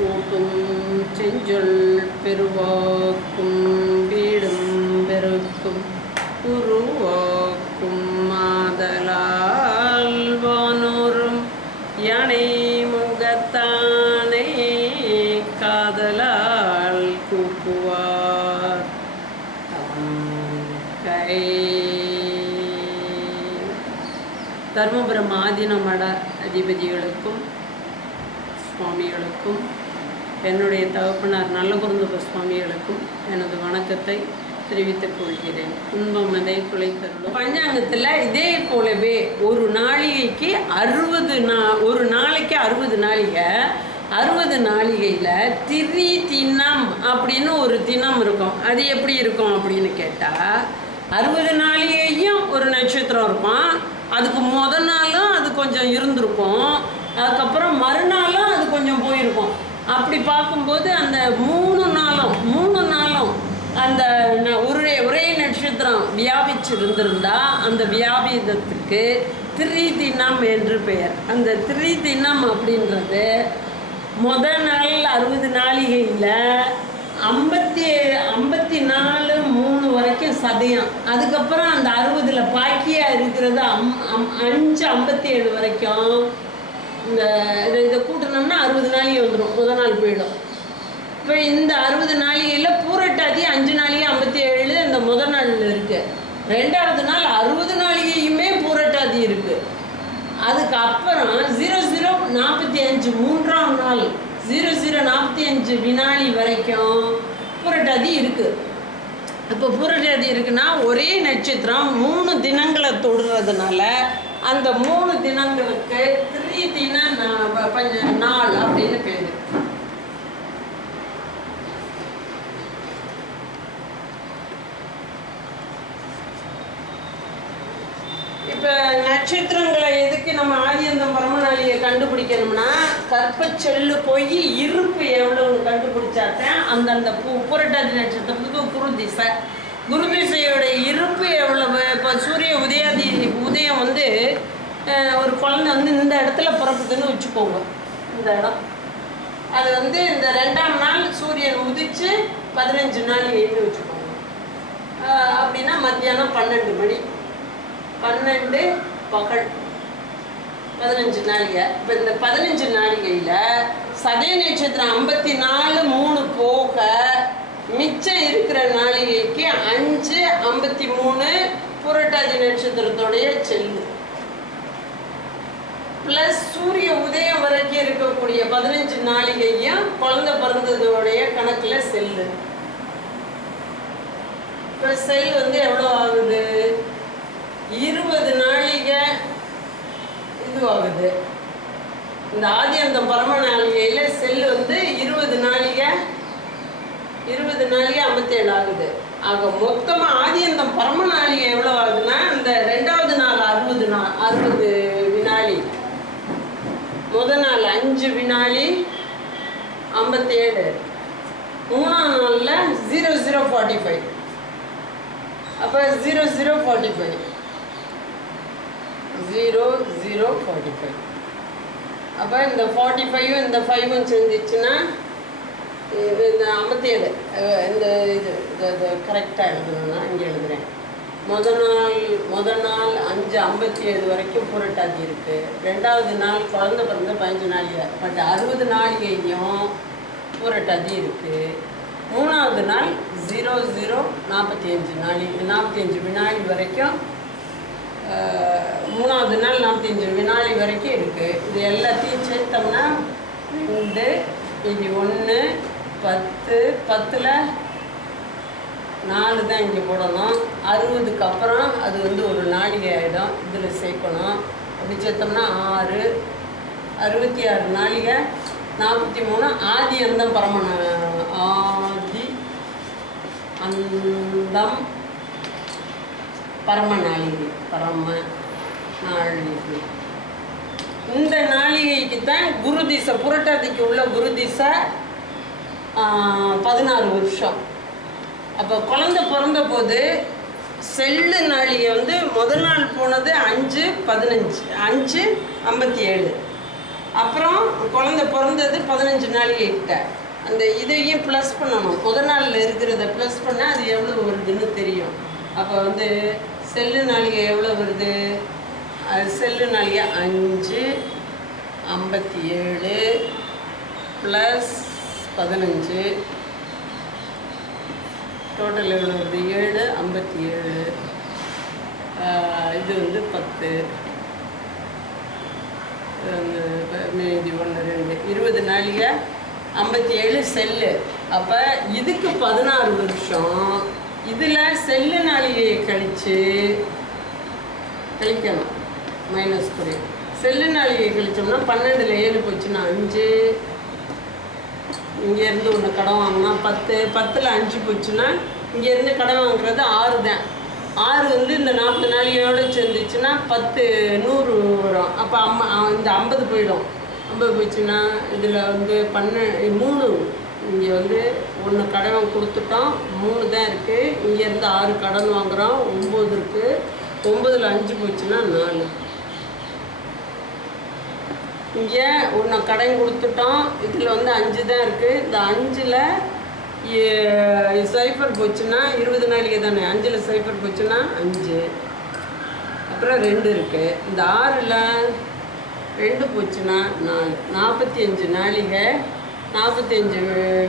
கூட்டும் செஞ்சொல் பெருவாக்கும் வீடும் பெருக்கும் உருவாக்கும் மாதலால் வானோரும் யானை முகத்தானே காதலால் கூப்புவார் கை. தர்மபுரம் ஆதீன மட அதிபதிகளுக்கும் சுவாமிகளுக்கும் என்னுடைய தகப்பனார் நல்லகுருந்தப சுவாமிகளுக்கும் எனது வணக்கத்தை தெரிவித்துக் கொள்கிறேன். துன்பம் அதை குலைத்தருளும். பஞ்சாங்கத்தில் இதே போலவே ஒரு நாளிகைக்கு 60 நாளிகை 60 நாளிகையில் திரி தினம் அப்படின்னு ஒரு தினம் இருக்கும். அது எப்படி இருக்கும் அப்படின்னு கேட்டால் 60 நாளிகையும் ஒரு நட்சத்திரம் இருக்கும். அதுக்கு முதல் நாளும் அது கொஞ்சம் இருந்திருக்கும், அதுக்கப்புறம் மறுநாளும் அது கொஞ்சம் போயிருக்கும். அப்படி பார்க்கும்போது அந்த மூணு நாளும் அந்த ஒரே நட்சத்திரம் வியாபிச்சிருந்திருந்தா அந்த வியாபிதத்துக்கு திரி தினம் என்று பெயர். அந்த திரி தினம் அப்படின்றது முதல் நாள் 60 நாளிகையில் 54 வரைக்கும் சதயம். அதுக்கப்புறம் அந்த 60ல் பாக்கியாக இருக்கிறது 5:57 வரைக்கும். இதை கூட்டினோம்னா 60 நாளிகை வந்துடும், முதல் நாள் போயிடும். இப்போ இந்த 60 நாளிகையில் பூரட்டாதி 5 நாளிகை 57 இந்த முதல் நாளில் இருக்குது. 2வது நாள் 60 நாளிகையுமே பூரட்டாதி இருக்குது. அதுக்கப்புறம் 00:45 3ஆம் நாள் 00:45 வினாடி வரைக்கும் பூரட்டாதி இருக்குது. இப்போ பூரட்டாதி இருக்குன்னா ஒரே நட்சத்திரம் 3 தினங்களை தொடுறதுனால அந்த 3 தினங்களுக்கு திரி தின நாள் அப்படின்னு பேர். இப்போ நட்சத்திரங்களை எதுக்கு நம்ம ஆதியந்தம் பரமநாளியை கண்டுபிடிக்கணும்னா கற்பச்செல்லு போய் இருப்பு எவ்வளோன்னு கண்டுபிடிச்சாத்தான் அந்தந்த புரட்டாதி நட்சத்திரத்துக்கு குருதிசையோட இருப்பு எவ்வளவு. இப்போ சூரிய உதயம் வந்து ஒரு குழந்தை வந்து இந்த இடத்துல பிறப்புதுன்னு வச்சுக்கோங்க. இந்த இடம் அது வந்து இந்த 2ஆம் நாள் சூரியன் உதிச்சு 15 நாளிகைன்னு வச்சுக்கோங்க. அப்படின்னா மத்தியானம் 12 மணி 12 பகல் 15 நாளிகை. இப்போ இந்த 15 நாளிகையில் சதய நட்சத்திரம் 54:3 போக மிச்சம் இருக்கிற நாளிகைக்கு 5:53 புரட்டாதி நட்சத்திரத்தோடைய செல்லு ப்ளஸ் சூரிய உதயம் வரைக்கும் இருக்கக்கூடிய 15 நாளிகையும் குழந்தை பிறந்ததோடைய கணக்கில் செல்லு. இப்போ செல் வந்து எவ்வளோ ஆகுது? 20 நாளிகை இதுவாகுது. இந்த ஆதியந்தம் பரம நாளிகையில் செல் வந்து 20 நாளிகை 57 ஆகுது. ஆக மொத்தமாக ஆதியந்தம் பரம நாளிகை எவ்வளோ ஆகுதுன்னா இந்த 2வது நாள் 60 வினாடி, முதல் நாள் 5 வினாடி 57, 3ஆம் நாளில் 00:45. அப்போ 00:45 அப்போ இந்த 45 இந்த 5 செஞ்சிச்சுன்னா இந்த 57 இந்த இது கரெக்டாக எழுதணும்னா இங்கே எழுதுகிறேன். முதல் நாள் 5:57 வரைக்கும் புரட்டாதி இருக்குது. 2வது நாள் குழந்தை பிறந்த 15 நாளிகை பட் 60 நாளிகையும் புரட்டாதி இருக்குது. 3வது நாள் 00:45 வினாடி வரைக்கும் 3வது நாள் 45 வினாடி வரைக்கும் இருக்குது. இது எல்லாத்தையும் சேர்த்தோம்னா 2 இது 1 10 10ல் 4 தான் இங்கே போடணும். 60க்கு அப்புறம் அது வந்து ஒரு நாளிகை ஆகிடும். இதில் சேர்க்கணும். அப்படி சேர்த்தோம்னா 6 66 நாளிகை 43 ஆதி அந்தம் பரம நாளிகை இந்த நாளிகைக்கு தான் குரு திசை புரட்டாதிக்கு உள்ள குரு திசை 16 வருஷம். அப்போ குழந்தை பிறந்த போது செல்லு நாளிகை வந்து முதல் நாள் போனது 5:15 5:57. அப்புறம் குழந்தை பிறந்தது 15 நாளைக்கு கிட்ட. அந்த இதையும் ப்ளஸ் பண்ணணும். முதல் நாளில் இருக்கிறத ப்ளஸ் பண்ணால் அது எவ்வளோ வருதுன்னு தெரியும். அப்போ வந்து செல்லு நாளிகை எவ்வளோ வருது? அது செல்லு நாளிகை 5 57 ப்ளஸ் 15 டோட்டல் எவ்வளோ வருது? 7 57. இது வந்து 10 மீதி 1 2 20 நாளிகை 57 செல்லு. அப்போ இதுக்கு 16 வருஷம். இதில் செல்லு நாளிகையை கழிக்கணும், மைனஸ் புரியும். செல்லு நாளிகையை கழிச்சோம்னா 12ல் 7 போச்சுன்னா 5. இங்கேருந்து ஒன்று கடன் வாங்கினா 10, 10ல் 5 போச்சுன்னா இங்கேருந்து கடன் வாங்குறது 6 தான். 6 வந்து இந்த 40 நாளிகையோடு சேர்ந்துச்சுன்னா 10 100 வரும். அப்போ இந்த 50 போயிடும். 50 போச்சுன்னா இதில் வந்து 3 இங்கே வந்து 1 கடன் கொடுத்துட்டோம், 3 தான் இருக்குது. இங்கேருந்து 6 கடன் வாங்குகிறோம், 9 இருக்குது. 9ல் 5 போச்சுன்னா 4. இங்கே 1 கடன் கொடுத்துட்டோம், இதில் வந்து 5 தான் இருக்குது. இந்த 5ல் 0 போச்சுன்னா 20 நாளிகை தானே. 5ல் 0 போச்சுன்னா 5. அப்புறம் 2 இருக்குது. இந்த 6ல் 2 போச்சுன்னா 4. 45 நாளிகை, 45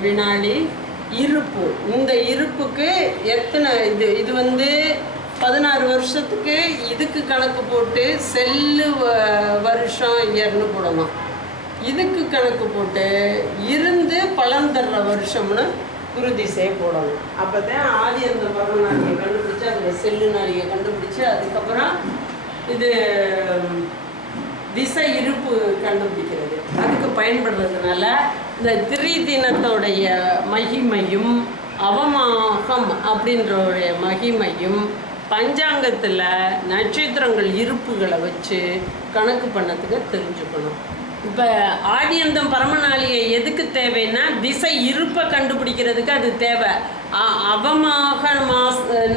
வினாடி இருப்பு. இந்த இருப்புக்கு எத்தனை இது வந்து 16 வருஷத்துக்கு இதுக்கு கணக்கு போட்டு செல்லு வருஷம் இயர்னு போடணும். இதுக்கு கணக்கு போட்டு இருந்து பலன் தர்ற வருஷம்னு உறுதி செய்ய போடணும். அப்போ தான் ஆதி அந்த பருவ நாளிகை கண்டுபிடிச்சி அதில் செல்லு நாளிகை கண்டுபிடிச்சி அதுக்கப்புறம் இது திசை இருப்பு கண்டுபிடிக்கிறது அதுக்கு பயன்படுறதுனால இந்த திரிதினத்தோடைய மகிமையும் அவமாகம் அப்படின்றோடைய மகிமையும் பஞ்சாங்கத்தில் நட்சத்திரங்கள் இருப்புகளை வச்சு கணக்கு பண்ணதுக்கு தெரிஞ்சுக்கணும். இப்போ ஆதியந்தம் பரமநாளிகை எதுக்கு தேவைன்னா திசை இருப்பை கண்டுபிடிக்கிறதுக்கு அது தேவை. அவமாக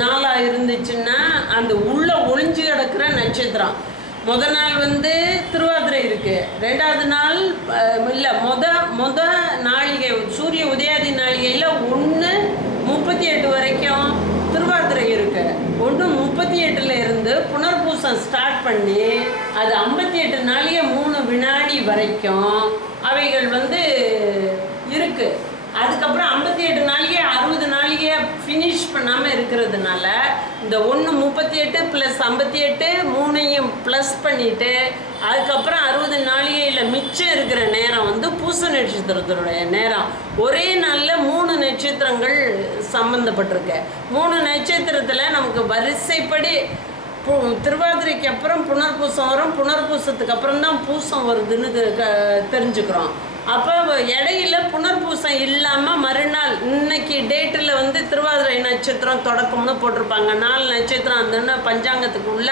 நாளாக இருந்துச்சுன்னா அந்த உள்ள ஒளிஞ்சு கிடக்கிற நட்சத்திரம். முதல் நாள் வந்து திருவாதிரை இருக்குது, 2வது நாள் இல்லை மொத நாளிகை சூரிய உதயாதி நாளிகையில் 1:38 வரைக்கும் திருவாதிரை இருக்குது. 1:38 இருந்து புனர்பூசம் ஸ்டார்ட் பண்ணி அது 58 நாளிகை 3 வினாடி வரைக்கும் அவைகள் வந்து இருக்குது. அதுக்கப்புறம் 58 நாளிகை 60 நாளிகையை ஃபினிஷ் பண்ணாமல் இருக்கிறதுனால இந்த 1:38 + 58 3ஐயும் ப்ளஸ் பண்ணிவிட்டு அதுக்கப்புறம் 60 நாளிகையில் மிச்சம் இருக்கிற நேரம் வந்து பூச நட்சத்திரத்தினுடைய நேரம். ஒரே நாளில் 3 நட்சத்திரங்கள் சம்மந்தப்பட்டிருக்கு. 3 நட்சத்திரத்தில் நமக்கு வரிசைப்படி திருவாதிரைக்கு அப்புறம் புனர்பூசம் வரும், புனர்பூசத்துக்கு அப்புறம் தான் பூசம் வருதுன்னு தெரிஞ்சுக்கிறோம். அப்போ இடையில புனர்பூசம் இல்லாமல் மறுநாள் இன்னைக்கு டேட்டில் வந்து திருவாதிரை நட்சத்திரம் தொடக்கம்னு போட்டிருப்பாங்க. 4 நட்சத்திரம் அந்த பஞ்சாங்கத்துக்கு உள்ள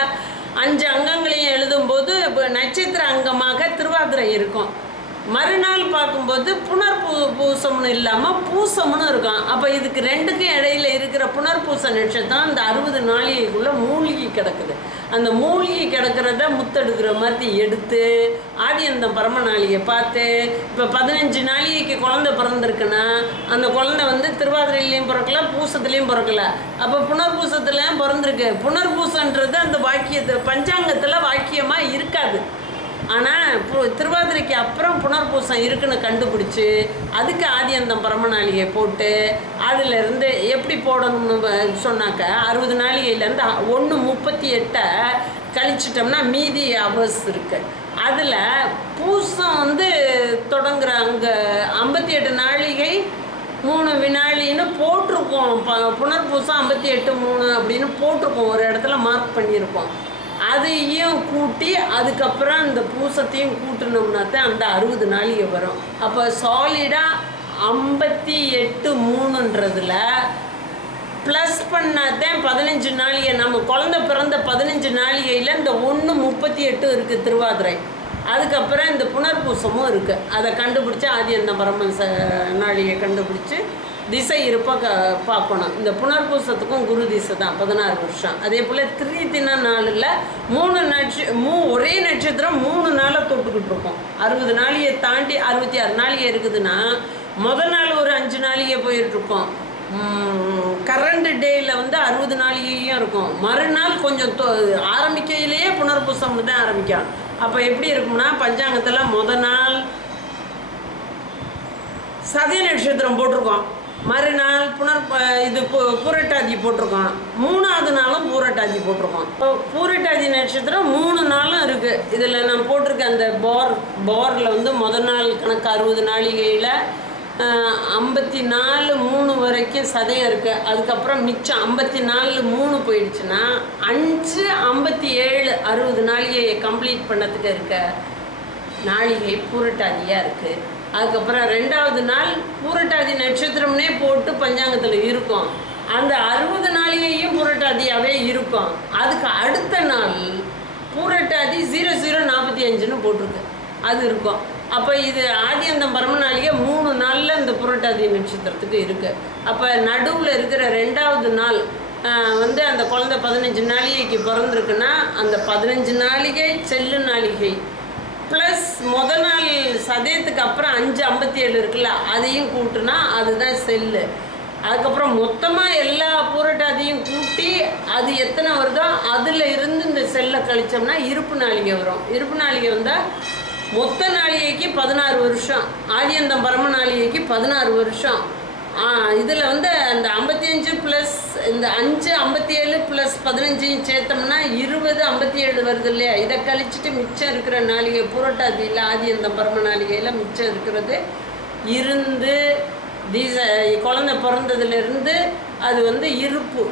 5 அங்கங்களையும் எழுதும்போது நட்சத்திர அங்கமாக திருவாதிரை இருக்கும். மறுநாள் பார்க்கும்போது புனர்பூசம்னு இல்லாமல் பூசம்னு இருக்கும். அப்போ இதுக்கு 2க்கும் இடையில இருக்கிற புனர்பூச நட்சத்திரம் அந்த 60 நாளிகைக்குள்ளே மூழ்கி கிடக்குது. அந்த மூழ்கி கிடக்கிறத முத்தெடுக்கிற மாதிரி எடுத்து ஆதி அந்த பரம நாளிகை பார்த்து இப்போ 15 நாளிகைக்கு குழந்தை பிறந்திருக்குன்னா அந்த குழந்தை வந்து திருவாதிரையிலையும் பிறக்கல, பூசத்துலேயும் பிறக்கல. அப்போ புனர்பூசத்துலேயும் பிறந்திருக்கு. புனர்பூசன்றது அந்த வாக்கியத்தை பஞ்சாங்கத்தில் வாக்கியமாக இருக்காது. ஆனால் திருவாதிரைக்கு அப்புறம் புனர்பூசம் இருக்குன்னு கண்டுபிடிச்சி அதுக்கு ஆதி அந்த பரம நாளிகை போட்டு அதிலேருந்து எப்படி போடணும்னு சொன்னாக்க 60 நாளிகையிலேருந்து 1:38 கழிச்சிட்டோம்னா மீதி அவர்ஸ் இருக்குது. அதில் பூசம் வந்து தொடங்குற அங்கே 58 நாளிகை 3 வினாடின்னு போட்டிருக்கோம். புனர்பூசம் 58:3 அப்படின்னு போட்டிருக்கோம், ஒரு இடத்துல மார்க் பண்ணியிருக்கோம். அதையும் கூட்டி அதுக்கப்புறம் இந்த பூசத்தையும் கூட்டினோம்னா தான் அந்த 60 நாளிகை வரும். அப்போ சாலிடாக 58:3ன்றதில் ப்ளஸ் பண்ணாதான் 15 நாளிகை. நம்ம குழந்தை பிறந்த 15 நாளிகையில் இந்த 1:38 இருக்குது திருவாதிரை. அதுக்கப்புறம் இந்த புனர்பூசமும் இருக்குது. அதை கண்டுபிடிச்சி ஆதி அந்த பரம நாளிகை கண்டுபிடிச்சி திசை இருப்ப பார்க்கணும். இந்த புனர்பூசத்துக்கும் குரு திசை தான் 16 வருஷம். அதே போல் திரிதின நாளில் ஒரே நட்சத்திரம் 3 நாளை தொட்டுக்கிட்டு இருக்கோம். 60 நாளிகை தாண்டி 66 நாளிகை இருக்குதுன்னா முதல் நாள் ஒரு 5 நாளிகை போயிட்டுருக்கோம். கரண்ட் டேயில் வந்து 60 நாளிகையும் இருக்கும். மறுநாள் கொஞ்சம் ஆரம்பிக்கையிலேயே புனர்பூசம் தான் ஆரம்பிக்கும். அப்போ எப்படி இருக்கும்னா பஞ்சாங்கத்தில் முதல் நாள் சதய நட்சத்திரம் போட்டிருக்கோம், மறுநாள் பூரட்டாதி போட்டிருக்கோம், 3வது நாளும் பூரட்டாதி போட்டிருக்கோம். இப்போ பூரட்டாதி நட்சத்திரம் 3 நாளும் இருக்குது. இதில் நான் போட்டிருக்கேன் அந்த போரில் வந்து முதல் நாள் கணக்கு 60 நாளிகையில் 54 வரைக்கும் சதயம் இருக்குது. அதுக்கப்புறம் மிச்சம் 54 போயிடுச்சுன்னா 5 57 60 நாளிகையை கம்ப்ளீட் பண்ணதுக்கு இருக்க நாளிகை பூரட்டாதியாக இருக்குது. அதுக்கப்புறம் 2வது நாள் பூரட்டாதி நட்சத்திரம்னே போட்டு பஞ்சாங்கத்தில் இருக்கும். அந்த 60 நாளிகையும் பூரட்டாதியாகவே இருக்கும். அதுக்கு அடுத்த நாள் பூரட்டாதி 0045ன்னு போட்டிருக்கு, அது இருக்கும். அப்போ இது ஆதியந்தம் பரம நாளிகை 3 நாளில் இந்த புரட்டாதி நட்சத்திரத்துக்கு இருக்குது. அப்போ நடுவில் இருக்கிற 2வது நாள் வந்து அந்த குழந்தை 15 நாளிகைக்கு பிறந்திருக்குன்னா அந்த 15 நாளிகை செல்லு நாளிகை ப்ளஸ் முதல் நாள் சதயத்துக்கு அப்புறம் 5:57 இருக்குல்ல, அதையும் கூட்டுனா அதுதான் செல்லு. அதுக்கப்புறம் மொத்தமாக எல்லா பூரட்டாதியும் கூட்டி அது எத்தனை வருதோ அதில் இருந்து இந்த செல்லை கழித்தோம்னா இருப்பு நாளிகை வரும். இருப்பு நாளிகை வந்தால் மொத்த நாளிகைக்கு 16 வருஷம், ஆதியந்தம் பரம நாளிகைக்கு 16 வருஷம். இதில் வந்து அந்த 55 ப்ளஸ் இந்த 5:57 ப்ளஸ் 15 சேர்த்தோம்னா 57 வருது இல்லையா. இதை கழிச்சிட்டு மிச்சம் இருக்கிற நாளிகை பூரட்டாதியில் ஆதியந்தம் பரம நாளிகையில் மிச்சம் இருக்கிறது இருந்து குழந்தை பிறந்ததுலேருந்து அது வந்து இருப்பு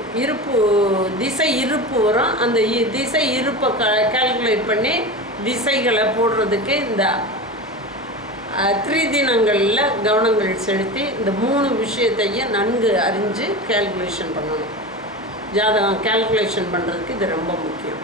திசை இருப்பு வரும். அந்த திசை இருப்பை கால்குலேட் பண்ணி திசைகளை போடுறதுக்கு இந்த திரிதினங்களில் கவனங்கள் செலுத்தி இந்த 3 விஷயத்தையும் நன்கு அறிஞ்சு கேல்குலேஷன் பண்ணணும். ஜாதகம் கேல்குலேஷன் பண்ணுறதுக்கு இது ரொம்ப முக்கியம்.